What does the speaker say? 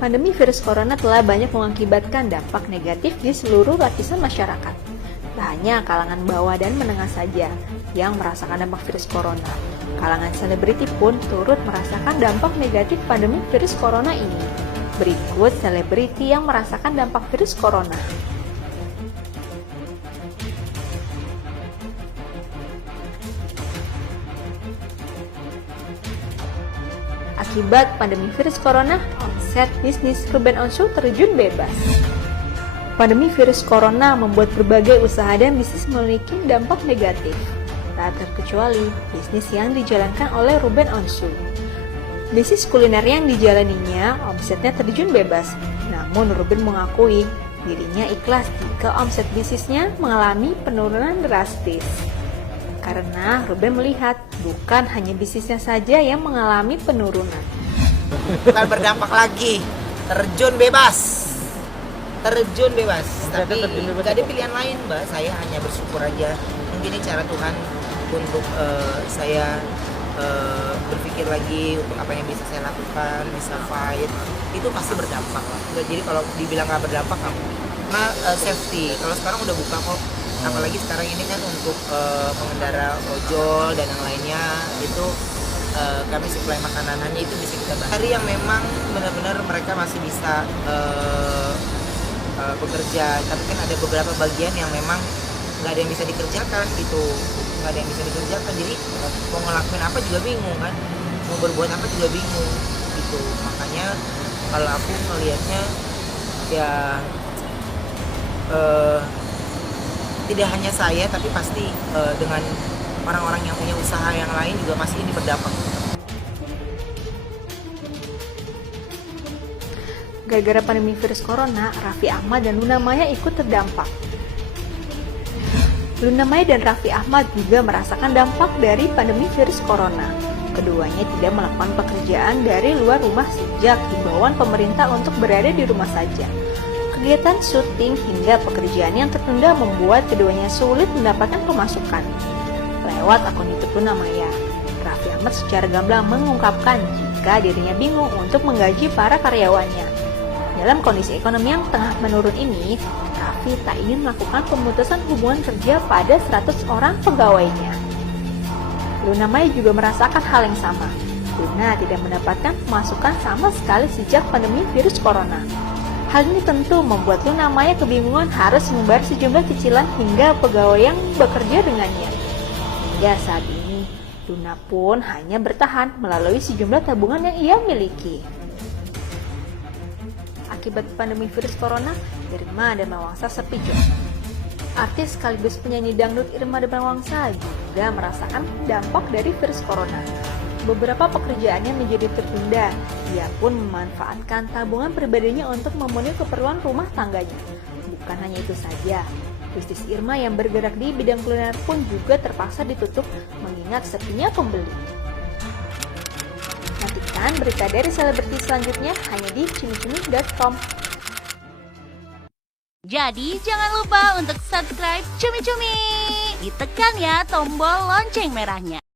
Pandemi virus corona telah banyak mengakibatkan dampak negatif di seluruh lapisan masyarakat. Tak hanya kalangan bawah dan menengah saja yang merasakan dampak virus corona. Kalangan selebriti pun turut merasakan dampak negatif pandemi virus corona ini. Berikut selebriti yang merasakan dampak virus corona. Akibat pandemi virus corona, omset bisnis Ruben Onsu terjun bebas. Pandemi virus corona membuat berbagai usaha dan bisnis memiliki dampak negatif, tak terkecuali bisnis yang dijalankan oleh Ruben Onsu. Bisnis kuliner yang dijalaninya omsetnya terjun bebas, namun Ruben mengakui dirinya ikhlas jika omset bisnisnya mengalami penurunan drastis. Karena Ruben melihat bukan hanya bisnisnya saja yang mengalami penurunan. Bukan berdampak lagi, terjun bebas. Terjun bebas, tapi gak ada pilihan lain, Mbak. Saya hanya bersyukur aja. Mungkin ini cara Tuhan untuk saya berpikir lagi untuk apa yang bisa saya lakukan, bisa fight. Itu pasti berdampak lah. Jadi kalau dibilang gak berdampak, karena safety. Kalau sekarang udah buka kok. Apalagi sekarang ini kan untuk pengendara ojol dan yang lainnya itu kami suplai makanannya itu bisa kita bahas. Hari yang memang benar-benar mereka masih bisa bekerja, tapi kan ada beberapa bagian yang memang nggak ada yang bisa dikerjakan gitu, nggak ada yang bisa dikerjakan. Jadi mau ngelakuin apa juga bingung kan, mau berbuat apa juga bingung gitu. Makanya kalau aku melihatnya ya tidak hanya saya, tapi pasti dengan orang-orang yang punya usaha yang lain juga pasti ini berdampak. Gara-gara pandemi virus corona, Raffi Ahmad dan Luna Maya ikut terdampak. Luna Maya dan Raffi Ahmad juga merasakan dampak dari pandemi virus corona. Keduanya tidak melakukan pekerjaan dari luar rumah sejak himbauan pemerintah untuk berada di rumah saja. Kegiatan syuting hingga pekerjaan yang tertunda membuat keduanya sulit mendapatkan pemasukan. Lewat akun YouTube Luna Maya, Raffi Ahmad secara gamblang mengungkapkan jika dirinya bingung untuk menggaji para karyawannya. Dalam kondisi ekonomi yang tengah menurun ini, Raffi tak ingin melakukan pemutusan hubungan kerja pada 100 orang pegawainya. Luna Maya juga merasakan hal yang sama. Luna tidak mendapatkan pemasukan sama sekali sejak pandemi virus corona. Hal ini tentu membuat Luna Maya kebingungan harus membayar sejumlah cicilan hingga pegawai yang bekerja dengannya. Hingga saat ini, Luna pun hanya bertahan melalui sejumlah tabungan yang ia miliki. Akibat pandemi virus corona, Irma Darmawangsa sepi job. Artis sekaligus penyanyi dangdut Irma Darmawangsa juga merasakan dampak dari virus corona. Beberapa pekerjaannya menjadi tertunda. Ia pun memanfaatkan tabungan pribadinya untuk memenuhi keperluan rumah tangganya. Bukan hanya itu saja, bisnis Irma yang bergerak di bidang kuliner pun juga terpaksa ditutup mengingat sepinya pembeli. Nantikan berita dari selebriti selanjutnya hanya di cimicimi.com. Jadi jangan lupa untuk subscribe Cumi Cumi. Ditekan ya tombol lonceng merahnya.